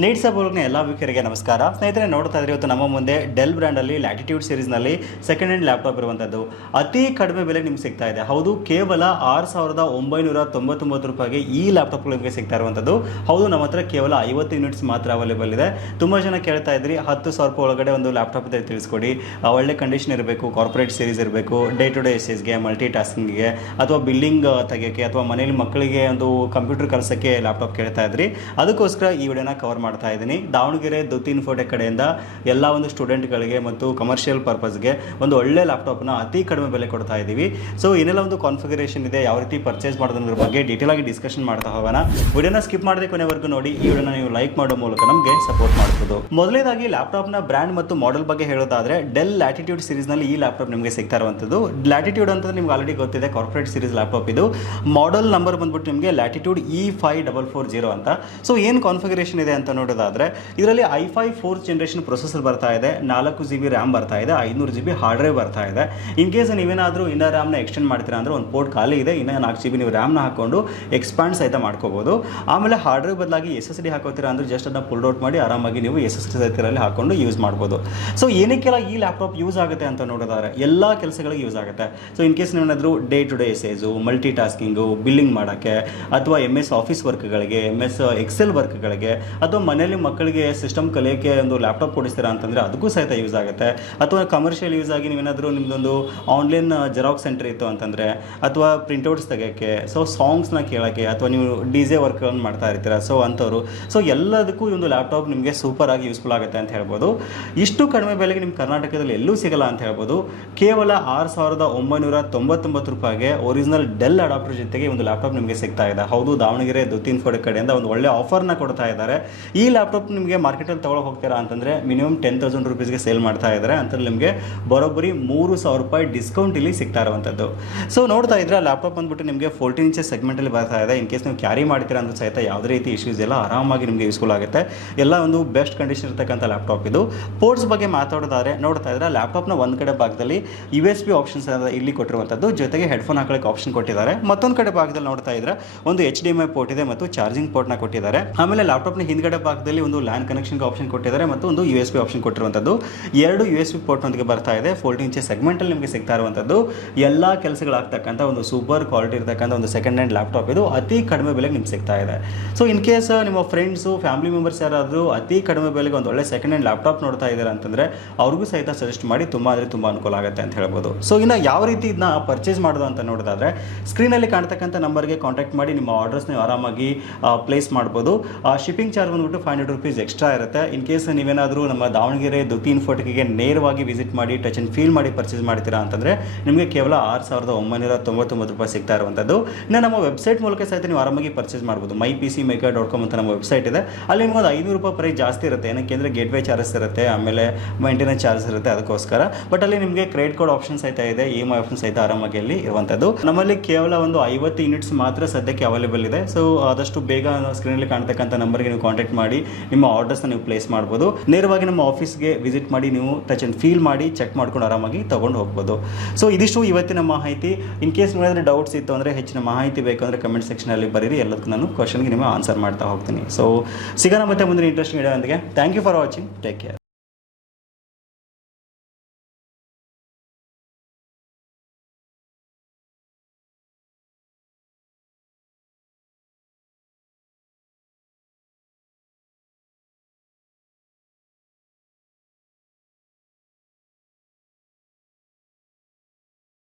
ನೀಡ್ಸ ಬೋಲ್ಗ್ನ ಎಲ್ಲ ವೀಕ್ಷಕರಿಗೆ ನಮಸ್ಕಾರ. ಸ್ನೇಹಿತರೆ, ನೋಡ್ತಾ ಇದ್ರೆ ಇವತ್ತು ನಮ್ಮ ಮುಂದೆ ಡೆಲ್ ಬ್ರ್ಯಾಂಡಲ್ಲಿ ಲ್ಯಾಟಿಟ್ಯೂಡ್ ಸೀರೀಸ್ನಲ್ಲಿ ಸೆಕೆಂಡ್ ಹ್ಯಾಂಡ್ ಲ್ಯಾಪ್ಟಾಪ್ ಇರುವಂಥದ್ದು ಅತಿ ಕಡಿಮೆ ಬೆಲೆ ನಿಮ್ಗೆ ಸಿಗ್ತಾ ಇದೆ. ಹೌದು, ಕೇವಲ ಆರು ಸಾವಿರದ ಒಂಬೈನೂರ ತೊಂಬತ್ತೊಂಬತ್ತು ರೂಪಾಯಿಗೆ ಈ ಲ್ಯಾಪ್ಟಾಪ್ಗಳು ನಿಮಗೆ ಸಿಗ್ತಾ ಇರುವಂಥದ್ದು ಹೌದು, ನಮ್ಮ ಹತ್ರ ಕೇವಲ ಐವತ್ತು ಯೂನಿಟ್ಸ್ ಮಾತ್ರ ಅವೈಲೇಬಲ್ ಇದೆ. ತುಂಬ ಜನ ಕೇಳ್ತಾ ಇದ್ರಿ, ಹತ್ತು ಸಾವಿರ ರೂಪಾಯಿ ಒಳಗಡೆ ಒಂದು ಲ್ಯಾಪ್ಟಾಪ್ ಇದೆ ತಿಳಿಸ್ಕೊಡಿ. ಒಳ್ಳೆ ಕಂಡೀಷನ್ ಇರಬೇಕು ಕಾರ್ಪೊರೇಟ್ ಸೀರೀಸ್ ಇರಬೇಕು ಡೇ ಟು ಡೇ ಎಸ್ಗೆ ಮಲ್ಟಿ ಟಾಸ್ಕಿಂಗ್ಗೆ ಅಥವಾ ಬಿಲ್ಡಿಂಗ್ ತೆಗಿಯೋಕ್ಕೆ ಅಥವಾ ಮನೇಲಿ ಮಕ್ಕಳಿಗೆ ಒಂದು ಕಂಪ್ಯೂಟರ್ ಕಲಿಸೋಕ್ಕೆ ಲ್ಯಾಪ್ಟಾಪ್ ಕೇಳ್ತಾ ಇದ್ರಿ. ಅದಕ್ಕೋಸ್ಕರ ಈ ವಿಡಿಯೋನ ಕವರ್ ಮಾಡ್ತಾ ಇದ್ದೀನಿ. ದಾವಣಗೆರೆ ದುತ್ತಿನ ಫೋಟೆ ಕಡೆಯಿಂದ ಎಲ್ಲ ಒಂದು ಸ್ಟೂಡೆಂಟ್ಗಳಿಗೆ ಮತ್ತು ಕಮರ್ಷಿಯಲ್ ಪರ್ಪಸ್ಗೆ ಒಂದು ಒಳ್ಳೆ ಲ್ಯಾಪ್ಟಾಪ್ನ ಅತಿ ಕಡಿಮೆ ಬೆಲೆ ಕೊಡ್ತಾ ಇದ್ದೀವಿ. ಸೊ ಏನೆಲ್ಲ ಒಂದು ಕಾನ್ಫಿಗರೇಷನ್ ಇದೆ, ಯಾವ ರೀತಿ ಪರ್ಚೇಸ್ ಮಾಡೋದ್ರ ಬಗ್ಗೆ ಡೀಟೇಲ್ ಆಗಿ ಡಿಸ್ಕಷನ್ ಮಾಡ್ತಾ ಹೋಗೋಣ. ವಿಡಿಯೋನ ಸ್ಕಿಪ್ ಮಾಡದೆ ಕೊನೆವರೆಗೂ ನೋಡಿ, ಈ ವಿಡಿಯೋನ ನೀವು ಲೈಕ್ ಮಾಡೋ ಮೂಲಕ ನಮಗೆ ಸಪೋರ್ಟ್ ಮಾಡ್ಬೋದು. ಮೊದಲನೇದಾಗಿ ಲ್ಯಾಪ್ಟಾಪ್ನ ಬ್ರ್ಯಾಂಡ್ ಮತ್ತು ಮಾಡೆಲ್ ಬಗ್ಗೆ ಹೇಳೋದಾದ್ರೆ ಡೆಲ್ ಲ್ಯಾಟಿಟ್ಯೂಡ್ ಸೀರೀಸ್ನಲ್ಲಿ ಈ ಲ್ಯಾಪ್ಟಾಪ್ ನಿಮಗೆ ಸಿಗ್ತಾ ಇರುವಂಥದ್ದು ಲ್ಯಾಟಿಟ್ಯೂಡ್ ಅಂತ ನಿಮ್ಗೆ ಆಲ್ರೆಡಿ ಗೊತ್ತಿದೆ ಕಾರ್ಪೊರೇಟ್ ಸೀರೀಸ್ ಲ್ಯಾಪ್ಟಾಪ್ ಇದು. ಮಾಡೆಲ್ ನಂಬರ್ ಬಂದ್ಬಿಟ್ಟು ನಿಮಗೆ Latitude E five double four zero ಅಂತ. ಸೊ ಏನು ಕಾನ್ಫಿಗರೇಷನ್ ಇದೆ ಅಂತ ನೋಡೋದಾದ್ರೆ, ಇದರಲ್ಲಿ I five fourth generation processor ಬರ್ತಾ ಇದೆ, ನಾಲ್ಕು ಜಿ ಬಿ ರ್ಯಾಮ್ ಬರ್ತಾ ಇದೆ, ಐನೂರು ಜಿ ಬಿ ಹಾರ್ಡ್ ಡ್ರೈವ್ ಬರ್ತಾ ಇದೆ. ಇನ್ ಕೇಸ್ ನೀವೇನಾದರೂ ಇನ್ನೂ ರ್ಯಾಮ್ನ ಎಕ್ಸ್ಟೆಂಡ್ ಮಾಡ್ತೀರಾ ಅಂದರೆ ಒಂದು ಪೋರ್ಟ್ ಖಾಲಿ ಇದೆ, ಇನ್ನೂ ನಾಲ್ಕು ಜಿ ಬಿ ನೀವು ರ್ಯಾಮ್ನ ಹಾಕೊಂಡು ಎಕ್ಸ್ಪ್ಯಾಂಡ್ ಸಹಿತ ಮಾಡ್ಕೋಬೋದು. ಆಮೇಲೆ ಹಾರ್ಡ್ ಡ್ರೈವ್ ಬದಲಾಗಿ ಎಸ್ ಎಸ್ ಡಿ ಹಾಕೋತೀರಾ ಅಂದರೆ ಜಸ್ಟ್ ಅದನ್ನ ಪುಲ್ ಔಟ್ ಮಾಡಿ ಆರಾಮಾಗಿ ನೀವು ಎಸ್ ಎಸ್ ಡಿ ಹಾಕೊಂಡು ಯೂಸ್ ಮಾಡ್ಬೋದು. ಸೊ ಏನಕ್ಕೆಲ್ಲ ಈ ಲ್ಯಾಪ್ಟಾಪ್ ಯೂಸ್ ಆಗುತ್ತೆ ಅಂತ ನೋಡೋದಾದ್ರೆ, ಎಲ್ಲ ಕೆಲಸಗಳಿಗೆ ಯೂಸ್ ಆಗುತ್ತೆ. ಸೊ ಇನ್ ಕೇಸ್ ನೀವೇನಾದರೂ day to day usage multitasking billing ಮಾಡೋಕ್ಕೆ ಅಥವಾ ಎಂ ಎಸ್ ಆಫೀಸ್ ವರ್ಕ್ಗಳಿಗೆ ಎಂ ಎಸ್ ಎಕ್ಸೆಲ್ ವರ್ಕ್ಗಳಿಗೆ ಅಥವಾ ಮನೆಯಲ್ಲಿ ಮಕ್ಕಳಿಗೆ ಸಿಸ್ಟಮ್ ಕಲಿಯೋಕ್ಕೆ ಒಂದು ಲ್ಯಾಪ್ಟಾಪ್ ಕೊಡಿಸ್ತೀರಾ ಅಂತಂದರೆ ಅದಕ್ಕೂ ಸಹಿತ ಯೂಸ್ ಆಗುತ್ತೆ. ಅಥವಾ ಕಮರ್ಷಿಯಲ್ ಯೂಸ್ ಆಗಿ ನೀವೇನಾದರೂ ನಿಮ್ಮದೊಂದು ಆನ್ಲೈನ್ ಜೆರಾಕ್ಸ್ ಸೆಂಟರ್ ಇತ್ತು ಅಂತಂದರೆ, ಅಥವಾ ಪ್ರಿಂಟೌಟ್ಸ್ ತೆಗೋಕ್ಕೆ ಸೊ ಸಾಂಗ್ಸ್ನ ಕೇಳೋಕ್ಕೆ, ಅಥವಾ ನೀವು ಡಿ ಜೆ ವರ್ಕ್ಗಳನ್ನು ಮಾಡ್ತಾ ಇರ್ತೀರ ಸೊ ಅಂಥವ್ರು. ಸೊ ಎಲ್ಲದಕ್ಕೂ ಈ ಒಂದು ಲ್ಯಾಪ್ಟಾಪ್ ನಿಮಗೆ ಸೂಪರ್ ಆಗಿ ಯೂಸ್ಫುಲ್ ಆಗುತ್ತೆ ಅಂತ ಹೇಳ್ಬೋದು. ಇಷ್ಟು ಕಡಿಮೆ ಬೆಲೆಗೆ ನಿಮ್ಮ ಕರ್ನಾಟಕದಲ್ಲಿ ಎಲ್ಲೂ ಸಿಗಲ್ಲ ಅಂತ ಹೇಳ್ಬೋದು. ಕೇವಲ ಆರು ಸಾವಿರದ ಒಂಬೈನೂರ ತೊಂಬತ್ತೊಂಬತ್ತು ರೂಪಾಯಿಗೆ ಒರಿಜಿನಲ್ ಡೆಲ್ ಅಡಾಪ್ಟರ್ ಜೊತೆಗೆ ಒಂದು ಲ್ಯಾಪ್ಟಾಪ್ ನಿಮಗೆ ಸಿಗ್ತಾ ಇದೆ. ಹೌದು, ದಾವಣಗೆರೆ ದುತ್ತಿನ ಫೋಡೆ ಕಡೆಯಿಂದ ಒಂದು ಒಳ್ಳೆ ಆಫರ್ನ ಕೊಡ್ತಾ ಇದ್ದಾರೆ. ಈ ಲ್ಯಾಪ್ಟಾಪ್ ನಿಮಗೆ ಮಾರ್ಕೆಟಲ್ಲಿ ತೊಗೊಳಕ್ಕೆ ಹೋಗ್ತೀರಾ ಅಂತಂದರೆ ಮಿನಿಮಮ್ ಟೆನ್ ತೌಸಂಡ್ ರುಪೀಸ್ಗೆ ಸೇಲ್ ಮಾಡ್ತಾ ಇದ್ದಾರೆ ಅಂತಂದ್ರೆ ನಿಮಗೆ ಬರೋಬ್ಬರಿ ಮೂರು ಸಾವಿರ ರೂಪಾಯಿ ಡಿಸ್ಕೌಂಟ್ ಇಲ್ಲಿ ಸಿಗ್ತಾ ಇರುವಂಥದ್ದು ಸೊ ನೋಡ್ತಾ ಇದ್ರೆ ಲ್ಯಾಪ್ಟಾಪ್ ಬಂದ್ಬಿಟ್ಟು ನಿಮಗೆ ಫೋರ್ಟೀನ್ ಇಂಚಸ್ ಸೆಗ್ಮೆಂಟಲ್ಲಿ ಬರ್ತಾ ಇದೆ. ಇನ್ ಕೇಸ್ ನೀವು ಕ್ಯಾರಿ ಮಾಡ್ತೀರಾ ಅಂದ್ರೆ ಸಹಿತ ಯಾವುದೇ ರೀತಿ ಇಶ್ಯೂಸ್ ಎಲ್ಲ ಆರಾಮಾಗಿ ನಿಮಗೆ ಯೂಸ್ಫುಲ್ ಆಗುತ್ತೆ. ಎಲ್ಲ ಒಂದು ಬೆಸ್ಟ್ ಕಂಡೀಷನ್ ಇರ್ತಕ್ಕಂಥ ಲ್ಯಾಪ್ಟಾಪ್ ಇದು. ಪೋರ್ಟ್ಸ್ ಬಗ್ಗೆ ಮಾತಾಡೋದಾದ್ರೆ ನೋಡ್ತಾ ಇದ್ರೆ ಲ್ಯಾಪ್ಟಾಪ್ನ ಒಂದು ಕಡೆ ಭಾಗದಲ್ಲಿ ಯು ಎಸ್ ಬಿ ಆಪ್ಷನ್ಸ್ ಇಲ್ಲಿ ಕೊಟ್ಟಿರುವಂಥದ್ದು ಜೊತೆಗೆ ಹೆಡ್ಫೋನ್ ಹಾಕೊಳ್ಳೋಕೆ ಆಪ್ಷನ್ ಕೊಟ್ಟಿದ್ದಾರೆ. ಮತ್ತೊಂದು ಕಡೆ ಭಾಗದಲ್ಲಿ ನೋಡ್ತಾ ಇದ್ರೆ ಒಂದು H D M I port ಇದೆ ಮತ್ತು ಚಾರ್ಜಿಂಗ್ ಪೋರ್ಟ್ನ ಕೊಟ್ಟಿದ್ದಾರೆ. ಆಮೇಲೆ ಲ್ಯಾಪ್ಟಾಪ್ನ ಹಿಂದ್ಗಡೆ ಭಾಗದಲ್ಲಿ ಒಂದು ಲ್ಯಾನ್ ಕನೆಕ್ಷನ್ಗೆ ಆಪ್ಷನ್ ಕೊಟ್ಟಿದ್ದಾರೆ ಮತ್ತು ಒಂದು ಯು ಎಸ್ ಬಿ ಆಪ್ಷನ್ ಕೊಟ್ಟಿರುವಂಥದ್ದು. ಎರಡು ಯು ಎಸ್ ಬಿ ಪೋರ್ಟ್ನೊಂದಿಗೆ ಬರ್ತಾ ಇದೆ. ಫೋರ್ಟೀನ್ ಇಂಚ್ ಸೆಗ್ಮೆಂಟಲ್ಲಿ ನಿಮಗೆ ಸಿಗ್ತಾ ಇರುವಂಥದ್ದು. ಎಲ್ಲ ಕೆಲಸಗಳಾಗ್ತಕ್ಕಂಥ ಒಂದು ಸೂಪರ್ ಕ್ವಾಲಿಟಿ ಇರತಕ್ಕಂಥ ಒಂದು ಸೆಕೆಂಡ್ ಹ್ಯಾಂಡ್ ಲ್ಯಾಪ್ಟಾಪ್ ಇದು ಅತಿ ಕಡಿಮೆ ಬೆಲೆಗೆ ನಿಮ್ಗೆ ಸಿಗ್ತಾ ಇದೆ. ಸೊ ಇನ್ ಕೇಸ್ ನಿಮ್ಮ ಫ್ರೆಂಡ್ಸು ಫ್ಯಾಮಿಲಿ ಮೆಂಬರ್ಸ್ ಯಾರಾದರೂ ಅತಿ ಕಡಿಮೆ ಬೆಲೆಗೆ ಒಂದು ಒಳ್ಳೆ ಸೆಕೆಂಡ್ ಹ್ಯಾಂಡ್ ಲ್ಯಾಪ್ಟಾಪ್ ನೋಡ್ತಾ ಇದ್ದಾರೆ ಅಂತಂದರೆ ಅವ್ರಿಗೂ ಸಹಿತ ಸಜೆಸ್ಟ್ ಮಾಡಿ ತುಂಬ ಅಂದರೆ ತುಂಬ ಅನುಕೂಲ ಆಗುತ್ತೆ ಅಂತ ಹೇಳ್ಬೋದು. ಸೊ ಇನ್ನು ಯಾವ ರೀತಿ ಇದನ್ನ ಪರ್ಚೇಸ್ ಮಾಡೋದು ಅಂತ ನೋಡೋದಾದ್ರೆ ಸ್ಕ್ರೀನಲ್ಲಿ ಕಾಣ್ತಕ್ಕಂಥ ನಂಬರ್ಗೆ ಕಾಂಟ್ಯಾಕ್ಟ್ ಮಾಡಿ ನಿಮ್ಮ ಆರ್ಡರ್ಸ್ ನೀವು ಆರಾಮಾಗಿ ಪ್ಲೇಸ್ ಮಾಡ್ಬೋದು. ಶಿಪ್ಪಿಂಗ್ ಚಾರ್ಜ್ ಬಂದ್ಬಿಟ್ಟು ಫೈವ್ ಹಂಡ್ರೆಡ್ ರುಪೀಸ್ ಎಕ್ಸ್ಟ್ರಾ ಇರುತ್ತೆ. ಇನ್ ಕೇಸ್ ನೀವೇನಾದರೂ ನಮ್ಮ ದಾವಣಗೆರೆ ದುತೀನ್ ಫೋಟೋಗೆ ನೇರವಾಗಿ ವಿಸಿಟ್ ಮಾಡಿ ಟಚ್ ಅಂಡ್ ಫೀಲ್ ಮಾಡಿ ಪರ್ಚೇಸ್ ಮಾಡ್ತೀರಾ ಅಂತಂದರೆ ನಿಮಗೆ ಕೇವಲ ಆರು ಸಾವಿರದ ಒಂಬೈನೂರ ತೊಂಬತ್ತೊಂಬತ್ತು ರೂಪಾಯಿ ಸಿಗ್ತಾ ಇರುವಂಥದ್ದು. ಇನ್ನು ನಮ್ಮ ವೆಬ್ಸೈಟ್ ಮೂಲಕ ಸಹಿತ ನೀವು ಆರಾಮಾಗಿ ಪರ್ಚೇಸ್ ಮಾಡ್ಬೋದು. My P C maker dot com ಅಂತ ನಮ್ಮ ವೆಬ್ಸೈಟ್ ಇದೆ. ಅಲ್ಲಿ ನಿಮ್ಗೆ ಒಂದು ಐನೂರು ರೂಪಾಯಿ ಪ್ರೈಸ್ ಜಾಸ್ತಿ ಇರುತ್ತೆ. ಏನಕ್ಕೆ ಅಂದರೆ ಗೇಟ್ವೇ ಚಾರ್ಜಸ್ ಇರುತ್ತೆ, ಆಮೇಲೆ ಮೇಂಟೆನೆನ್ಸ್ ಚಾರ್ಜಸ್ ಇರುತ್ತೆ ಅದಕ್ಕೋಸ್ಕರ. ಬಟ್ ಅಲ್ಲಿ ನಿಮಗೆ ಕ್ರೆಡಿಟ್ ಕಾರ್ಡ್ ಆಪ್ಷನ್ ಸಹಿತ ಇದೆ ಇ ಎಂ ಐ ಆಪ್ಷನ್ ಸಹಿತ ಆರಾಮಾಗಿ ಅಲ್ಲಿ ಇರುವಂಥದ್ದು. ನಮ್ಮಲ್ಲಿ ಕೇವಲ ಒಂದು ಐವತ್ತು ಯೂನಿಟ್ಸ್ ಮಾತ್ರ ಸದ್ಯಕ್ಕೆ ಅವೈಲೇಬಲ್ ಇದೆ. ಸೊ ಆದಷ್ಟು ಬೇಗ ಸ್ಕ್ರೀನಲ್ಲಿ ಕಾಣ್ತಕ್ಕಂಥ ನಂಬರ್ಗೆ ನೀವು ಕಾಂಟ್ಯಾಕ್ಟ್ ನಿಮ್ಮ ಆರ್ಡರ್ಸ್ನ ನೀವು ಪ್ಲೇಸ್ ಮಾಡ್ಬೋದು. ನೇರವಾಗಿ ನಮ್ಮ ಆಫೀಸ್ಗೆ ವಿಸಿಟ್ ಮಾಡಿ, ನೀವು ಟಚ್ ಆ್ಯಂಡ್ ಫೀಲ್ ಮಾಡಿ ಚೆಕ್ ಮಾಡ್ಕೊಂಡು ಆರಾಮಾಗಿ ತಗೊಂಡು ಹೋಗ್ಬೋದು. ಸೊ ಇದಿಷ್ಟು ಇವತ್ತಿನ ಮಾಹಿತಿ. ಇನ್ ಕೇಸ್ ಏನಾದರೂ ಡೌಟ್ಸ್ ಇತ್ತು ಅಂದರೆ ಹೆಚ್ಚಿನ ಮಾಹಿತಿ ಬೇಕು ಅಂದರೆ ಕಮೆಂಟ್ ಸೆಕ್ಷನಲ್ಲಿ ಬರೀರಿ. ಎಲ್ಲದಕ್ಕೂ ನಾನು ಕ್ವಶನ್ಗೆ ನಿಮಗೆ ಆನ್ಸರ್ ಮಾಡ್ತಾ ಹೋಗ್ತೀನಿ. ಸೊ ಸಿಗೋಣ ಮತ್ತೆ ಮುಂದಿನ interesting video thank you for watching take care